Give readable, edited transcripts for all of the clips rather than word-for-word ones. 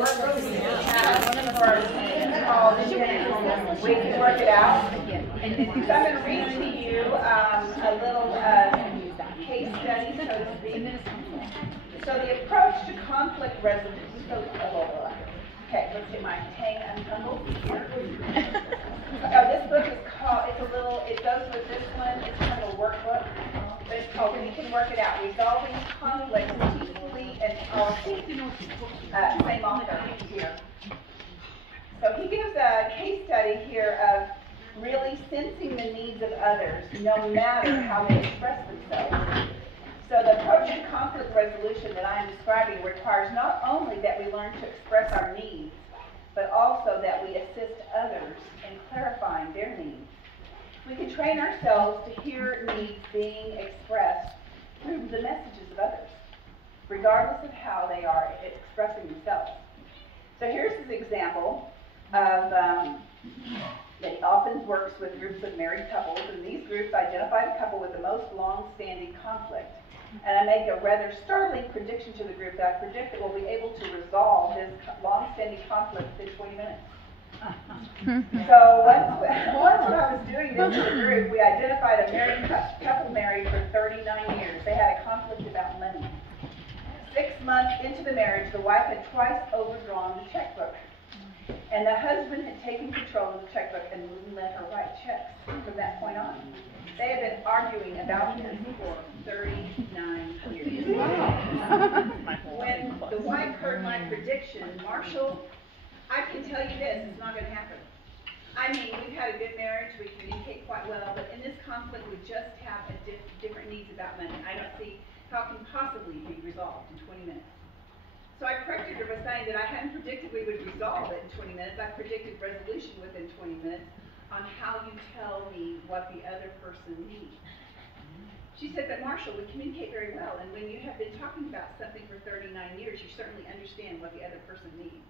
work group we have for our team called We Can Work It Out. So I'm going to read to you a little case study, so to speak. So the approach to conflict resolution. Okay, let's get my hang untangled here. This book is called, it goes with this one, it's kind of a workbook, but it's called We Can Work It Out, Resolving Conflict Peacefully and Powerfully. Same author here. So he gives a case study here of really sensing the needs of others, no matter how they express themselves. So the approach to conflict resolution that I am describing requires not only that we learn to express our needs, but also that we assist others in clarifying their needs. We can train ourselves to hear needs being expressed through the messages of others, regardless of how they are expressing themselves. So here's his example of that he often works with groups of married couples, and these groups identify the couple with the most long-standing conflict. And I make a rather startling prediction to the group that I predict that we'll be able to resolve this long-standing conflict within 20 minutes. So once when I was doing this to the group, we identified a married couple married for 39 years. They had a conflict about money. 6 months into the marriage, the wife had twice overdrawn the checkbook. And the husband had taken control of the checkbook and wouldn't let her write checks from that point on. They had been arguing about this for 39 years. When the wife heard my prediction, Marshall, I can tell you this, it's not going to happen. I mean, we've had a good marriage, we communicate quite well, but in this conflict we just have different needs about money. I don't see how it can possibly be resolved in 20 minutes. So I corrected her by saying that I hadn't predicted we would resolve it in 20 minutes. I predicted resolution within 20 minutes on how you tell me what the other person needs. She said, but Marshall, we communicate very well, and when you have been talking about something for 39 years, you certainly understand what the other person needs.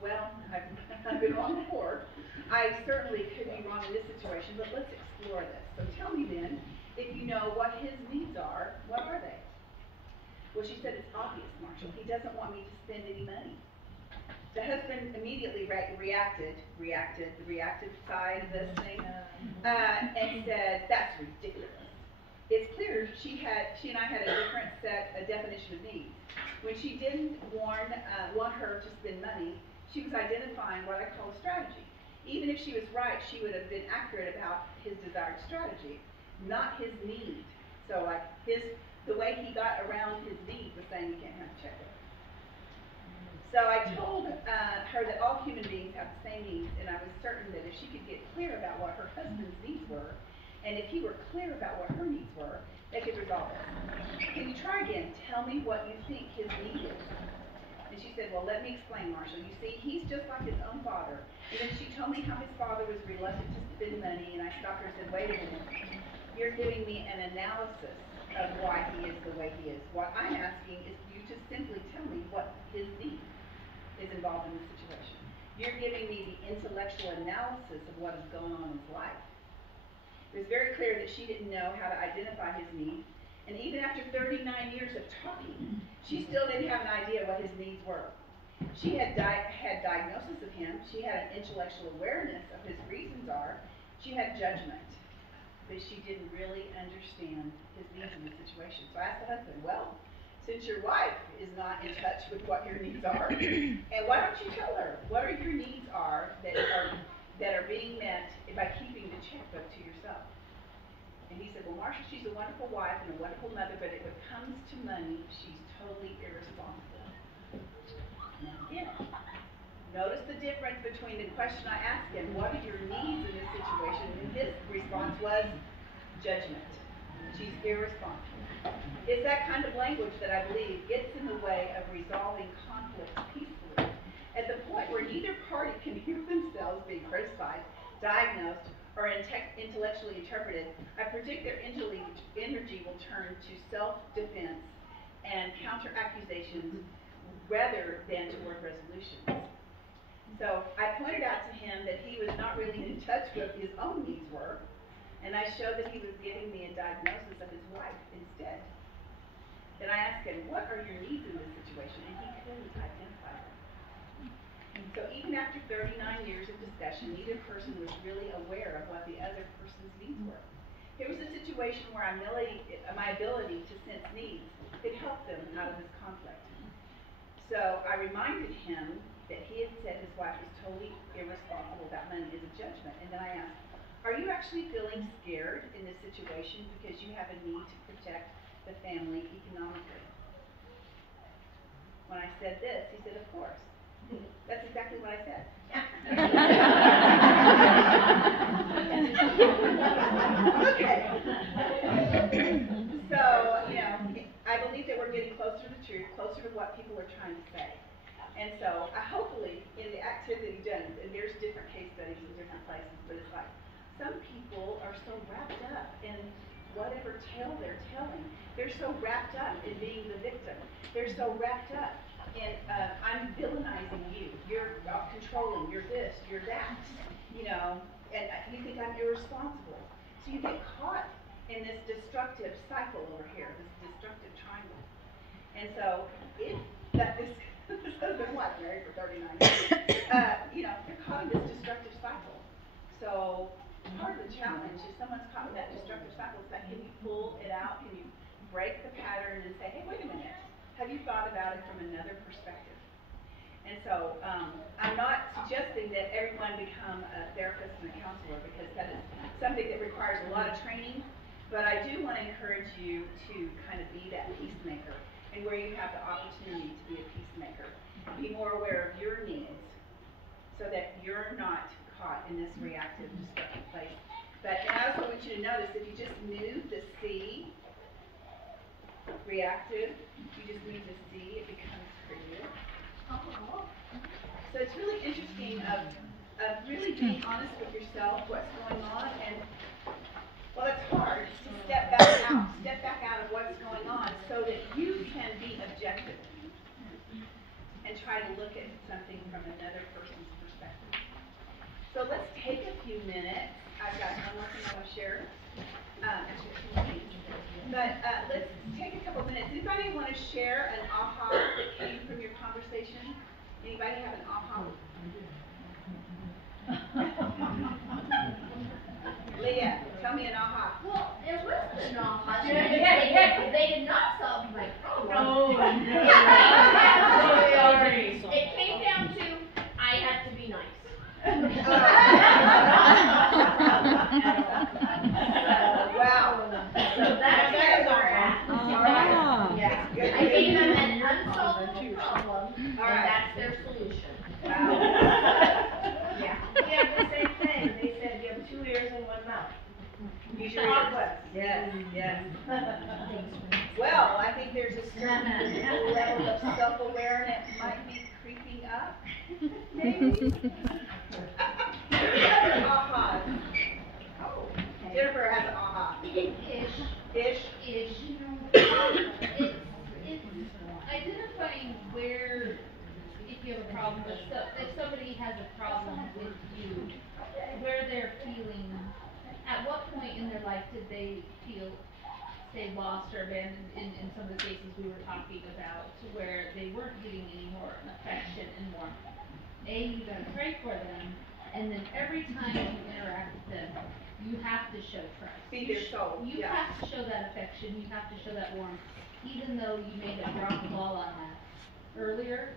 Well, I've been wrong before. I certainly could be wrong in this situation, but let's explore this. So tell me then, if you know what his needs are, what are they? Well, she said, it's obvious, Marshall. He doesn't want me to spend any money. The husband immediately reacted, the reactive side of this thing, and said, that's ridiculous. It's clear she and I had a definition of needs. When she didn't want her to spend money, she was identifying what I call a strategy. Even if she was right, she would have been accurate about his desired strategy, not his need. So like the way he got around his need was saying you can't have a checkbook. So I told her that all human beings have the same needs, and I was certain that if she could get clear about what her husband's needs were, and if he were clear about what her needs were, they could resolve it. Can you try again? Tell me what you think his need is. And she said, well, let me explain, Marshall. You see, he's just like his own father. And then she told me how his father was reluctant to spend money, and I stopped her and said, wait a minute. You're giving me an analysis of why he is the way he is. What I'm asking is you to simply tell me what his need is involved in this situation. You're giving me the intellectual analysis of what is going on in his life. It was very clear that she didn't know how to identify his needs, and even after 39 years of talking, she still didn't have an idea what his needs were. She had diagnosis of him, she had an intellectual awareness of his reasons are, she had judgment, but she didn't really understand his needs in this situation. So I asked the husband, well, since your wife is not in touch with what your needs are, and why don't you tell her what are your needs are that are being met by keeping the checkbook to yourself? And he said, well, Marcia, she's a wonderful wife and a wonderful mother, but when it comes to money, she's totally irresponsible. Now again, notice the difference between the question I asked him, what are your needs in this situation? And his response was judgment. She's irresponsible. It's that kind of language that I believe gets in the way of resolving conflicts peacefully. At the point where neither party can hear themselves being criticized, diagnosed, or intellectually interpreted, I predict their energy will turn to self-defense and counter-accusations rather than toward resolutions. So I pointed out to him that he was not really in touch with his own needs were, and I showed that he was giving me a diagnosis of his wife instead. Then I asked him, what are your needs in this situation? And he couldn't identify them. even after 39 years of discussion, neither person was really aware of what the other person's needs were. Here was a situation where my ability to sense needs could help them out of this conflict. So I reminded him that he had said his wife was totally irresponsible about money as a judgment. And then I asked, are you actually feeling scared in this situation because you have a need to protect the family economically? When I said this, he said, of course. That's exactly what I said. Okay. So, I believe that we're getting closer to the truth, closer to what people are trying to say. And so, hopefully, in the activity done, and there's different case studies in different places, but it's like, some people are so wrapped up in whatever tale they're telling. They're so wrapped up in being the victim. They're so wrapped up in, I'm villainizing you. You're controlling. You're this. You're that. And you think I'm irresponsible. So you get caught in this destructive cycle over here, this destructive triangle. And so, this has been what, married for 39 years. They're caught in this destructive cycle. So part of the challenge is someone's caught in that destructive cycle. It's like, can you pull it out? Can you break the pattern and say, hey, wait a minute. Have you thought about it from another perspective? And so I'm not suggesting that everyone become a therapist and a counselor, because that is something that requires a lot of training. But I do want to encourage you to kind of be that peacemaker, and where you have the opportunity to be a peacemaker. Be more aware of your needs so that you're not caught in this reactive, destructive place. But I also want you to notice, if you just move the C, reactive, you just move the C, it becomes creative. So it's really interesting of really being honest with yourself, what's going on, and well, it's hard to step back out of what's going on so that you can be objective and try to look at something from another person's perspective. So let's take a few minutes. I've got one more thing I want to share. Actually, 2 things. But let's take a couple minutes. Anybody want to share an aha that came from your conversation? Anybody have an aha? Leah, tell me an aha. Well, it wasn't an aha. They did not solve my problem. Sorry. It came down to, I have to be nice. Wow. So that's where we're at. Yeah. I gave them an unsolvable problem, and that's their solution. Wow. Yeah. We have the same thing. They said you have 2 ears and 1 mouth. Use your ears. Yes. Well, I think there's a certain level of self-awareness might be creeping up. Maybe. Other ahas. Oh, Jennifer has an aha. Ish. It's identifying where, if you have a problem with if somebody has a problem with you, where they're feeling, at what point in their life did they feel, say, lost or abandoned in some of the cases we were talking about, to where they weren't getting any more affection and warmth. You gotta pray for them, and then every time you interact with them, you have to show trust. Feed their soul. You have to show that affection, you have to show that warmth, even though you may have dropped the ball on that earlier.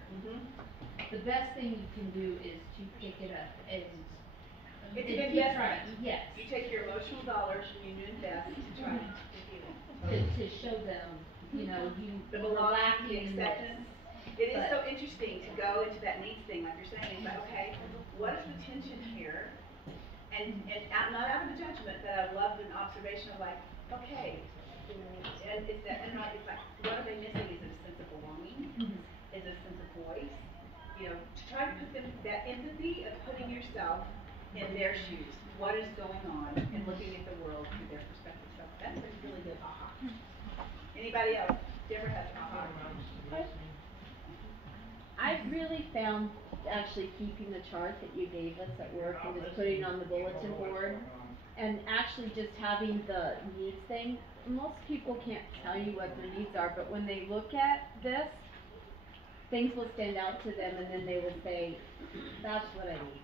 The best thing you can do is to pick it up and It's an keep investment. trying. Yes. You take your emotional dollars and you invest to try to heal them. To show them, you The were belonging, lacking the in acceptance. It is so interesting to go into that needs thing, like you're saying. It's like, okay, what is the tension here? And not out of a judgment, but I loved an observation of like, okay, and it's that, and it's like, what are they missing? Is it a sense of belonging? Is it a sense of voice? To try to put them, that empathy of putting yourself in their shoes. What is going on, and looking at the world through their perspective. So that's a really good aha. Anybody else? Deborah has an aha. I've really found actually keeping the chart that you gave us at work and just putting it on the bulletin board, and actually just having the needs thing. Most people can't tell you what their needs are, but when they look at this, things will stand out to them, and then they will say, that's what I need.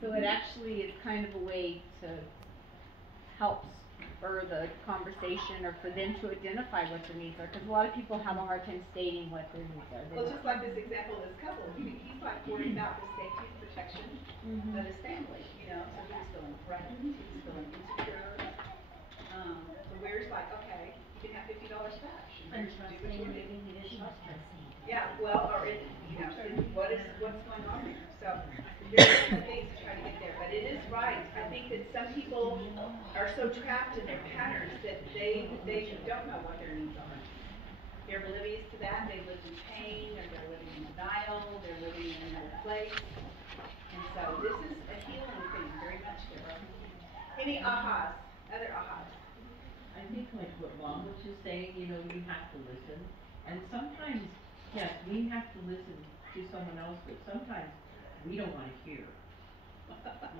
So it actually is kind of a way to help spur the conversation, or for them to identify what their needs are, because a lot of people have a hard time stating what their needs are. Well, just like this example of this couple, he's like worried about the safety and protection of his family, you know, so he was feeling threatened, he was feeling insecure. So where's like, okay, you can have $50 cash. And do what you want to do. Yeah, well, or it, you know, what's going on there? So there's different things to try to get there, but it is right. I think that some people are so trapped in their patterns that they don't know what their needs are. They're oblivious to that. They live in pain, or they're living in denial. They're living in another place. And so this is a healing thing, very much, Deborah. Any ahas? Other ahas? I think like what Mom was just saying, you know, you have to listen. And sometimes, yes, we have to listen to someone else, but sometimes we don't want to hear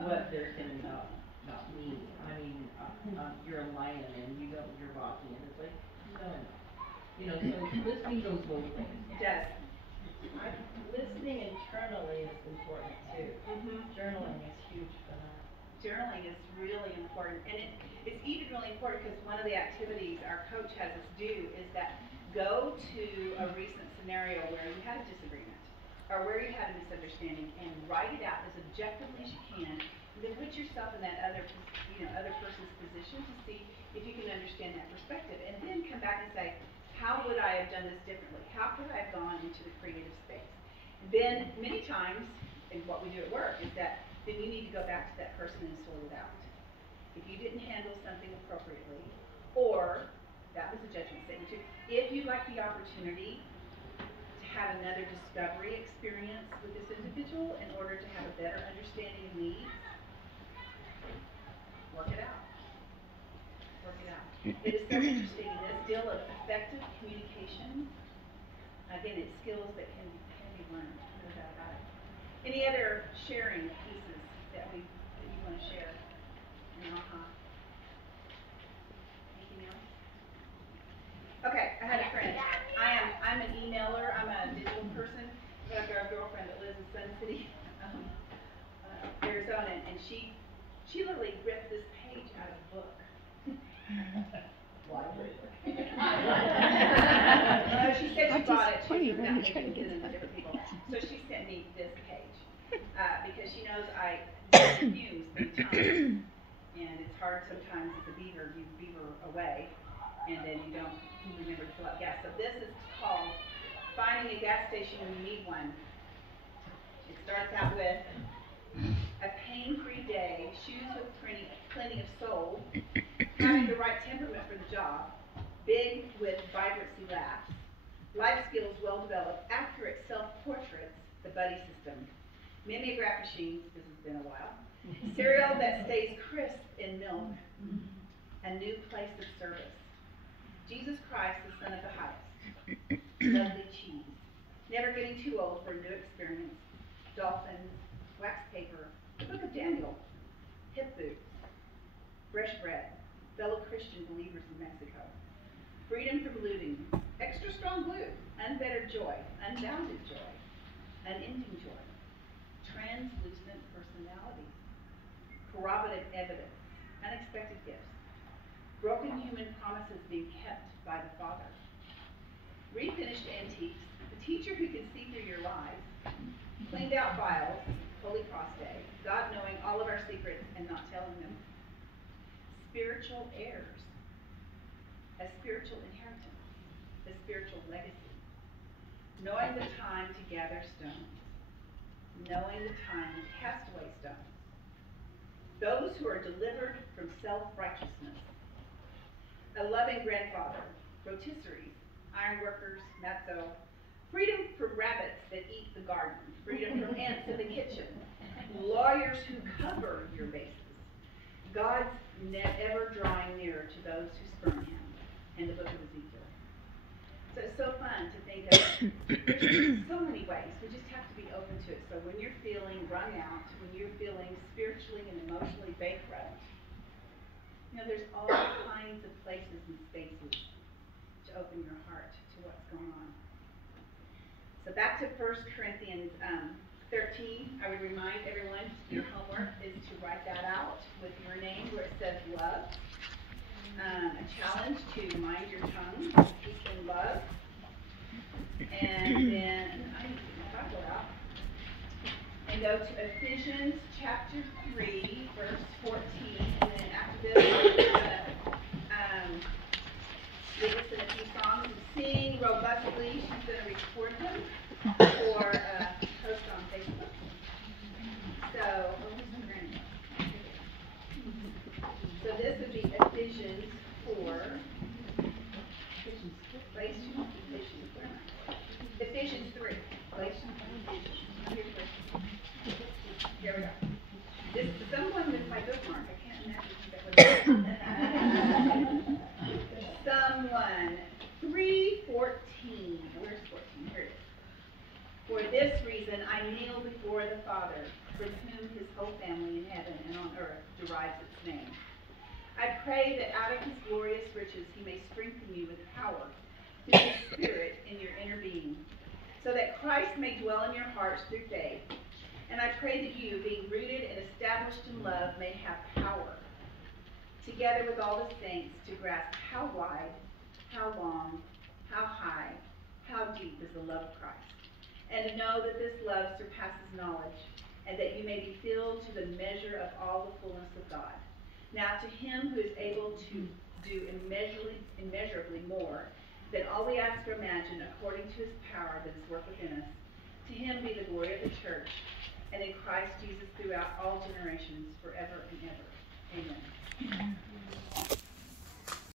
what they're saying about me. I mean, you're a lion and you know you're Rocky, and it's like, no. You know, so listening goes both ways. Yes. Listening internally is important too. Journaling is huge for that. Journaling is really important, and it's even really important because one of the activities our coach has us do is that go to a recent scenario where you had a disagreement or where you had a misunderstanding and write it out as objectively as you can, and then put yourself in that other person's position to see if you can understand that perspective, and then come back and say, how would I have done this differently? How could I have gone into the creative space? Then many times, and what we do at work is that then you need to go back to that person and sort it out. If you didn't handle something appropriately, or that was a judgment statement too, if you'd like the opportunity to have another discovery experience with this individual in order to have a better understanding of needs, work it out. Work it out. It is so interesting, this skill of effective communication. Again, it's skills that can be learned, no doubt about it. Any other sharing pieces that you want to share? Anything else? Okay, I had a friend. I'm an emailer. I'm a digital person. But I've got a girlfriend that lives in Sun City, Arizona, and she literally ripped this page out of a book. She said she bought it. She was not making it to different people. So she sent me this page because she knows I use many times, and it's hard sometimes as a beaver. You beaver away, and then you don't remember to fill up gas. So this is called Finding a Gas Station When You Need One. It starts out with a pain-free day, shoes with plenty of soul, having the right temperament for the job, big with vibrancy laughs, life skills well developed, accurate self-portraits, the buddy system, mimeograph machines, this has been a while, cereal that stays crisp in milk, a new place of service, Jesus Christ, the Son of the Highest, lovely cheese, never getting too old for a new experience, dolphins, wax paper, the Book of Daniel, hip boots, fresh bread, fellow Christian believers in Mexico, freedom from looting, extra strong glue, unfettered joy, unbounded joy, unending joy, translucent personality, corroborative evidence, unexpected gifts, broken human promises being kept by the Father, refinished antiques, the teacher who can see through your lies, cleaned out files, Holy Cross Day, God knowing all of our secrets and not telling them, spiritual heirs, a spiritual inheritance, a spiritual legacy, knowing the time to gather stones, knowing the time to cast away stones, those who are delivered from self-righteousness, a loving grandfather, rotisseries, ironworkers, mezzo, freedom from rabbits that eat the garden, freedom from ants in the kitchen, lawyers who cover your bases, God's ever drawing nearer to those who spurn him, in the book of Ezekiel. So it's so fun to think of, there's so many ways, we just have to be open to it. So when you're feeling wrung out, when you're feeling spiritually and emotionally bankrupt, you know, there's all kinds of places and spaces to open your heart to what's going on. So back to 1 Corinthians 13, I would remind everyone, your homework is to write that out with your name where it says love. A challenge to mind your tongue, speak in love. And then, I need to get my Bible out. And go to Ephesians chapter 3, verse 14. And then after this, I'm going to lead us in a few songs and sing robustly. She's going to record them for post on Facebook. So this would be Ephesians 4. Ephesians 3. Here we go. This is someone with my bookmark. I can't imagine that was someone. 3:14. Where's 14? Here it is. For this reason I kneel before the Father, from whom his whole family in heaven and on earth derives its name. I pray that out of his glorious riches he may strengthen you with power through his Spirit in your inner being, so that Christ may dwell in your hearts through faith. And I pray that you, being rooted and established in love, may have power, together with all the saints, to grasp how wide, how long, how high, how deep is the love of Christ, and to know that this love surpasses knowledge, and that you may be filled to the measure of all the fullness of God. Now to him who is able to do immeasurably more than all we ask or imagine, according to his power that is worked within us, to him be the glory of the church, and in Christ Jesus throughout all generations, forever and ever. Amen.